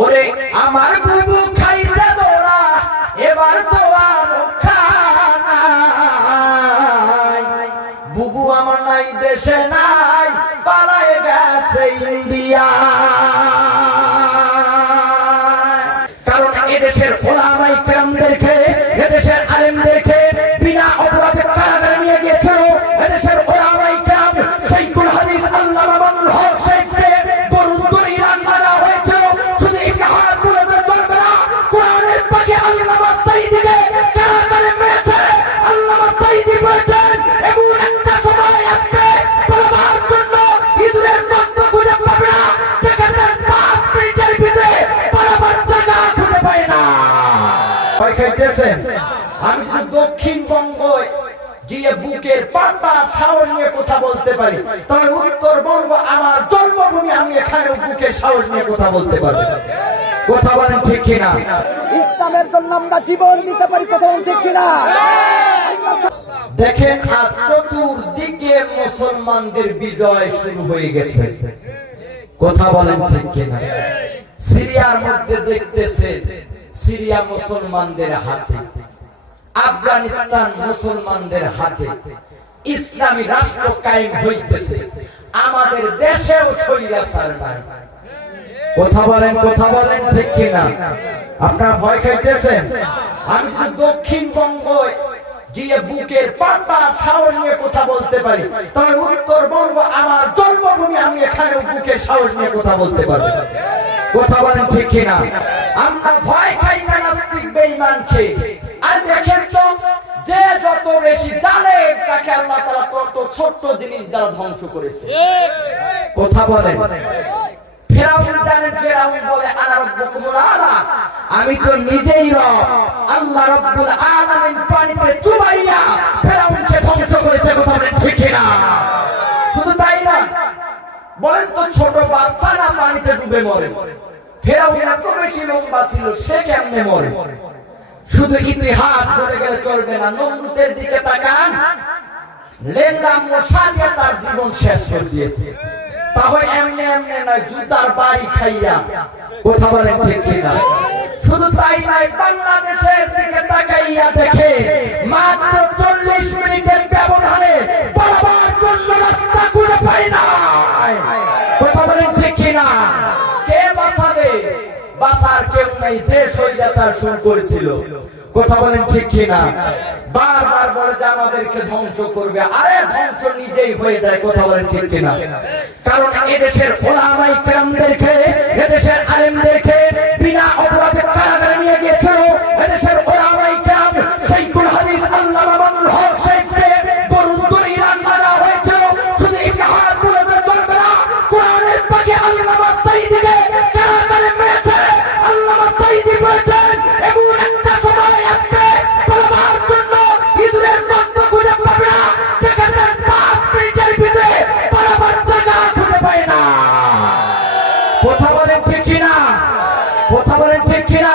ওরে আমার বুবু খাইছে তোরা এবার তো আর রক্ষা নাই, বুবু আমার নাই দেশে নাই পালায় গেছে ইন্ডিয়া। কারণ এদেশের ওলামায়ে কেরামদেরকে, এদেশের আলেমদেরকে বিনা অপরাধে কারাগারে নিয়ে গিয়েছিল। এদেশের ওলামায়ে কেরাম শাইখুল হাদিস আল্লামা মামুনুল হক সাহেবকে গরুর দড়ি লাগা হয়েছিল। শুধু ইতিহাস বলে চলবে না, কোরআনের পাখি আল্লামা সাইদিকে কারাগারে মেরেছে। আল্লামা সাইদি বলেছেন এমন একটা সময় আসবে পালাবার জন্য ইঁদুরের গর্ত খুঁজে পাবে না, দেখেছেন 5 মিনিটের ভিতরে পালাবার জায়গা খুঁজে পায় না। ভয় খাইতেছেন? আমি যদি দক্ষিণবঙ্গ গিয়ে বুকের পাটা সাহস নিয়ে কথা বলতে পারি, তাহলে উত্তরবঙ্গ আমার জন্মভূমি, আমি এখানে বুকে সাহস নিয়ে কথা বলতে পারবো। কথা বলেন ঠিক কিনা? ইসলামের জন্য আমরা জীবন দিতে পারি, কথা বলেন ঠিক কিনা? দেখেন আর চতুর্দিকে মুসলমানদের বিজয় শুরু হয়ে গেছে। কথা বলেন ঠিক কিনা? সিরিয়ার মধ্যে দেখতেছে সিরিয়া মুসলমানদের হাতে, আফগানিস্তান মুসলমানদের হাতে, ইসলামী রাষ্ট্র কায়েম হইতেছে। আমাদের দেশেও স্বৈরাচার নাই। কথা বলেন ঠিক কিনা? আপনারা ভয় খাইতেছেন? আমি যদি দক্ষিণবঙ্গ গিয়ে বুকের পাটা সাহস নিয়ে কথা বলতে পারি, তাহলে উত্তরবঙ্গ আমার জন্মভূমি, আমি এখানে বুকে সাহস নিয়ে কথা বলতে পারবো। কথা বলেন ঠিক কিনা? আমরা ভয় খাই না নাস্তিক বেঈমানকে। আর দেখেন তো, যে যত বেশি জানে তাকে আল্লাহ তাআলা তত ছোট্ট জিনিস দ্বারা ধ্বংস করেছে। কথা বলেন। ফিরাউন জানেন, ফিরাউন বলে আনা রাব্বুকুমুল আলা, আমি তো নিজেই রব। আল্লাহ রাব্বুল আলামিন পানিতে চুবাইয়া ফিরাউনকে ধ্বংস করেছে। কথা বলেন ঠিক কিনা? শুধু তাই না, বলেন তো ছোট বাচ্চারা পানিতে ডুবে মরে, ফিরাউন এত বেশি লম্বা ছিল, সে কেমনে মরে? শুধু ইতিহাস বলে গেলে চলবে না। নমরুদের দিকে তাকান, লেংড়া মশা দিয়ে তার জীবন শেষ করে দিয়েছে, তাহলে এমনি এমনি নয়, জুতার বাড়ি খাইয়া। কথা বলেন ঠিক কিনা? শুধু তাই নয়, বাংলাদেশের দিকে তাকাইয়া দেখে মাত্র 40 মিনিটের ব্যবধানে পালাবার জন্য রাস্তা খুঁজে পায় না। কথা বলেন ঠিক কিনা? কে বাঁচাবে? বাঁচার কেউ নেই, যে স্বৈরাচার শুরু করেছিল। কথা বলেন ঠিক কিনা? বারবার বলে যে আমাদেরকে ধ্বংস করবে, আরে ধ্বংস নিজেই হয়ে যায়। কথা বলেন ঠিক কিনা? কারণ এদেশের ওলামায়ে কেরামদেরকে, এদেশের আলেমদেরকে বিনা অপরাধে কারাগারে নিয়ে গিয়েছিল। এদেশের ওলামায়ে কেরাম শাইখুল হাদিস আল্লামা মামুনুল হক সাহেবকে গরুর দড়ি লাগা হয়েছিল। শুধু ইতিহাস বলে চলবে না, কোরআনের পাখি আল্লামা সাইদিকে কারাগারে মেরেছে। আল্লামা সাইদি বলেছেন এমন একটা সময় আসবে পালাবার জন্য ইঁদুরের গর্ত খুঁজে পাবে না, দেখেছেন 5 মিনিটের ভিতরে পালাবার জায়গা খুঁজে পায় না। কথা বলেন ঠিক কিনা? কথা বলেন ঠিক কিনা?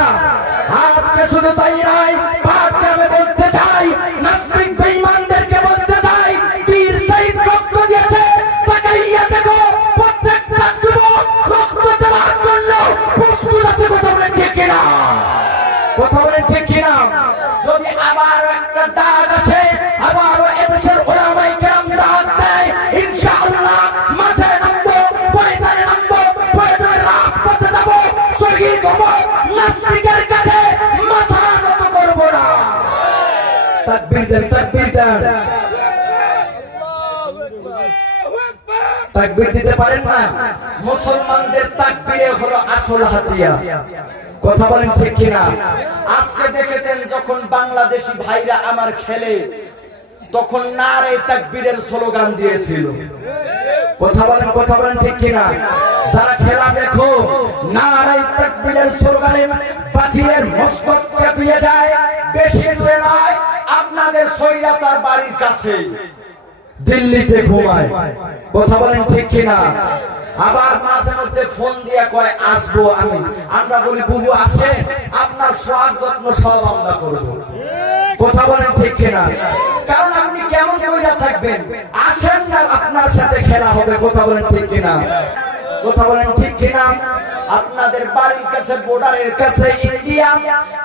আজকে শুধু তাই নয়, পাটগ্রামে বলতে চাই, নাস্তিক বেঈমানদেরকে বলতে চাই, বীর শহীদ রক্ত দিয়েছে, তাকাইয়া দেখো প্রত্যেকটা যুবক রক্ত দেওয়ার জন্য প্রস্তুত আছে। কথা বলেন ঠিক কিনা? কথা বলেন ঠিক কিনা? যদি আবার একটা ডাক আছে, আবারও এদেশের ওলামায়ে কেরাম ডাক দেয়, ইনশাআল্লাহ মাঠে নামবো, ময়দানে নামবো, প্রয়োজনে রাজপথে যাবো, শহীদ হবো, নাস্তিকের কাছে মাথা নত করবো না। তাকবীর দেন, তাকবীর দেন। তাকবীর দিতে পারেন না? মুসলমানদের তাকবীরে হলো আসল হাতিয়ার। কথা বলেন ঠিক কিনা? আজকে দেখেছেন যখন বাংলাদেশি ভাইরা আমার খেলে, তখন নারে তাকবীরের স্লোগান দিয়েছিল। কথা বলেন ঠিক কিনা? যারা খেলা দেখো, নারে তাকবীরের স্লোগানে বাতিলের মস্তক কাঁপিয়ে যায়। বেশি দূরে নয়, আপনাদের স্বৈরাচার বাড়ির কাছে দিল্লিতে ঘুমায়। কথা বলেন ঠিক কিনা? আবার মাঝে মধ্যে ফোন দিয়ে কয় আসবো আমি, আমরা বলি বুবু আসে, আপনার সোয়াগ যত্ন সব আমরা করবো। কথা বলেন ঠিক কিনা? কারণ আপনি কেমন কইরা থাকবেন, আসেন না, আপনার সাথে খেলা হবে। কথা বলেন ঠিক কিনা? কথা বলেন ঠিক কিনা? আপনাদের বাড়ির কাছে বর্ডারের কাছে ইন্ডিয়া,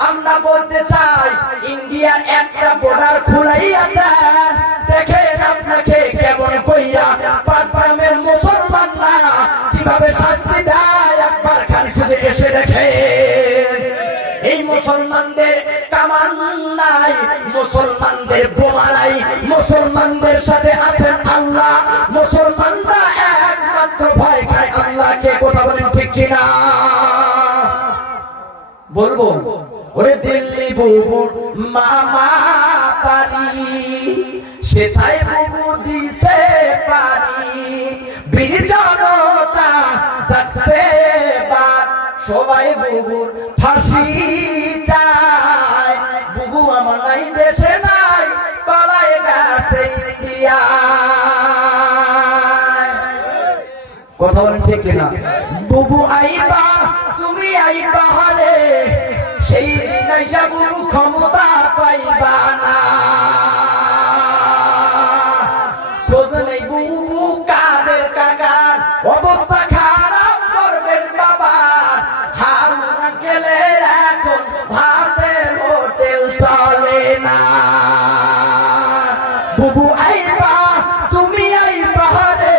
আমরা বলতে চাই ইন্ডিয়ার একটা বর্ডার খুলাইয়া দেন, দেখেন আপনাকে কেমন কইরা পাটগ্রামের মুসলমানরা কিভাবে শাস্তি দেয়, একবার খালি শুধু এসে দেখেন। এই মুসলমানদের কামান নাই, মুসলমানদের বোমা নাই, মুসলমানদের সাথে আছেন আল্লাহ, মুসলমানরা একমাত্র ভয় খায় আল্লাহকে। কথা বলেন ঠিক কিনা? বলবো ওরে দিল্লি বুবুর মামা পারি, সেটাই বুবু দিছে পারি, বীর জনতা যাচ্ছে বার, সবাই বুবুর ফাঁসি চায়, বুবু আমার নাই দেশে নাই, পালায় গেছে ইন্ডিয়া। কথা বলেন ঠিক কিনা? বুবু আইবা তুমি আইবা হারে, সেই দিন আইসা বুবু ক্ষমতা পাইবা না, খোঁজ নেই বুবু কাদের কাকার, অবস্থা খারাপ করবেন বাবা, হারুনা গেলে এখন ভাতের হোটেল চলে না। বুবু আইবা তুমি আইবা রে,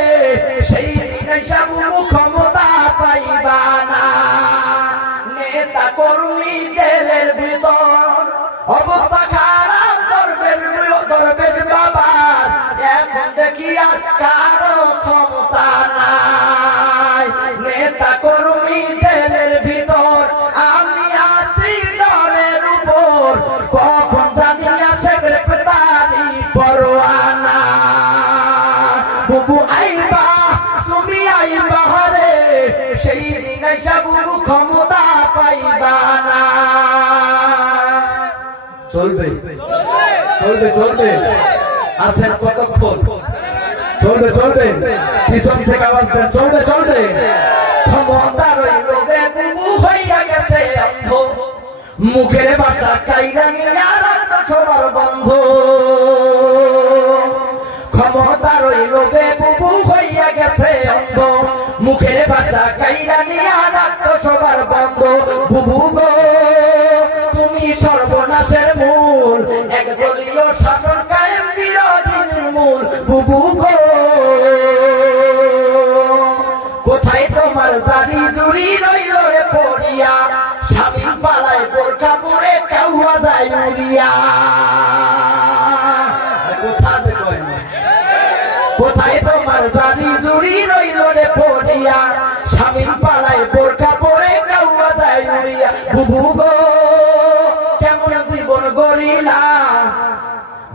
সেই দিন আইসা বুবু ক্ষমতা পাইবা না, নেতা কর্মী জেলের ভিতর অবস্থা খারাপ করবেন বাবার, এখন দেখি আর কারো ক্ষমতা নাই, নেতা কর্মী জেলের ভিতর, আমি আছি ডরের উপর, কখন জানি আসে গ্রেপ্তারি পরোয়ানা। বুবু আইবা তুমি আইবা রে, সেই দিন আইসা বুবু ক্ষমতা পাইবা না। চলবে চলবে চলবে, আছেন কতক্ষণ? চলবে চলবে, পিছন থেকে আওয়াজ দেন, চলবে চলবে। ক্ষমতার ওই লোভে বুবু হইয়া গেছে অন্ধ, মুখের ভাষা কাইরা নিয়া রাখতো সবার বন্ধ, ক্ষমতার ওই লোভে বুবু হইয়া গেছে অন্ধ, মুখের ভাষা কাইরা নিয়া রাখতো সবার বন্ধ। বুবু গো তুমি সর্বনাশের মূল, একদলীয় শাসন কায়েম বিরোধীর মূল, বুবু গো কোথায় তোমার জারি জুড়ি রইল রে পড়িয়া, স্বামী পালায় বোরকা পরে কাউয়া যায় উড়িয়া। কোথায় তোমার জারি জুড়ি রইল রে পড়িয়া, স্বামী পালায় বোরকা পরে কাউয়া যায় উড়িয়া। বুবু গো কেমন জীবন গড়িলা,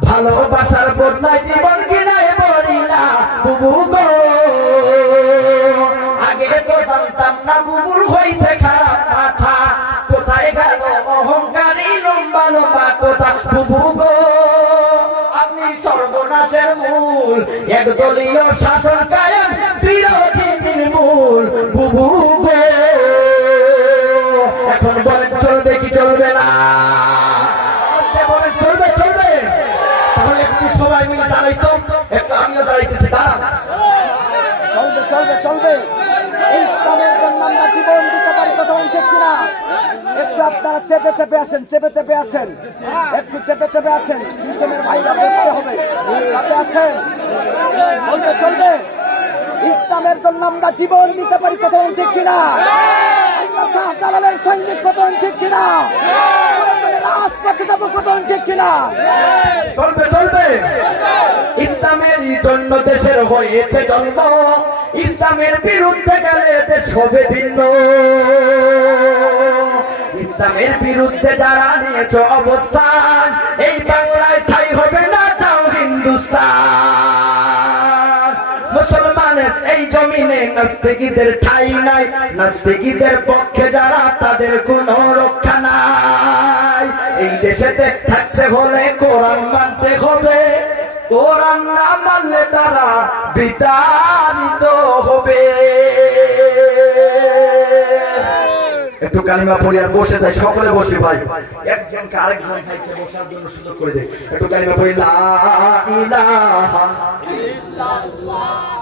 ভালোবাসার বদলায় জীবন কিনায় বলিলা। বুবু গো আগে তো জানতাম না বুবুর হইছে খারাপ মাথা, কোথায় গেল অহংকারী লম্বা লম্বা কথা। বুবু গো আপনি সর্বনাশের মূল, একদলীয় শাসন কায়েম বিরোধীর মূল। বুবু গো এখন বলেন চলবে কি চলবে না? বলেন চলবে চলবে, তাহলে একটু সবাই মিলে দাঁড়াইতো, একটু আমিও দাঁড়াইতেছি, দাঁড়ান। চলবে চলবে চলবে, এই ইসলামের জন্য আমরা জীবন দিতে পারি, কথা বলেন ঠিক কিনা? একটু আপনারা চেপে চেপে আসেন, চেপে চেপে আসেন, একটু চেপে চেপে আসেন, পিছনের ভাইরা বলতে হবে, কাছে আছেন। চলবে চলবে, ইসলামের জন্য আমরা জীবন দিতে পারি, কথা বলেন ঠিক কিনা? শাহজালালের সৈনিক, কথা বলেন ঠিক কিনা? রাজপথে যাবো, কথা বলেন ঠিক কিনা? চলবে চলবে, ইসলামের জন্য দেশের হয়েছে জন্ম, ইসলামের বিরুদ্ধে গেলে দেশ হবে ভিন্ন, ইসলামের বিরুদ্ধে যারা নিয়েছ অবস্থান, এই বাংলায় ঠাই হবে না যাও হিন্দুস্তান। মুসলমানের এই জমিনে নাস্তিকীদের ঠাই নাই, নাস্তিকীদের পক্ষে যারা তাদের কোনো রক্ষা নাই। এই দেশেতে থাকতে হলে কোরআন মানতে হবে, কোরআন না মানলে তারা বিতাড়িত হবে। একটু কালিমা পড়ি আর বসে যায়, সকলে বসে ভাই, একজনকে আরেকজন ভাইকে বসার জন্য সুযোগ করে দেয়। একটু কালিমা পড়ি, লা ইলাহা ইল্লাল্লাহ।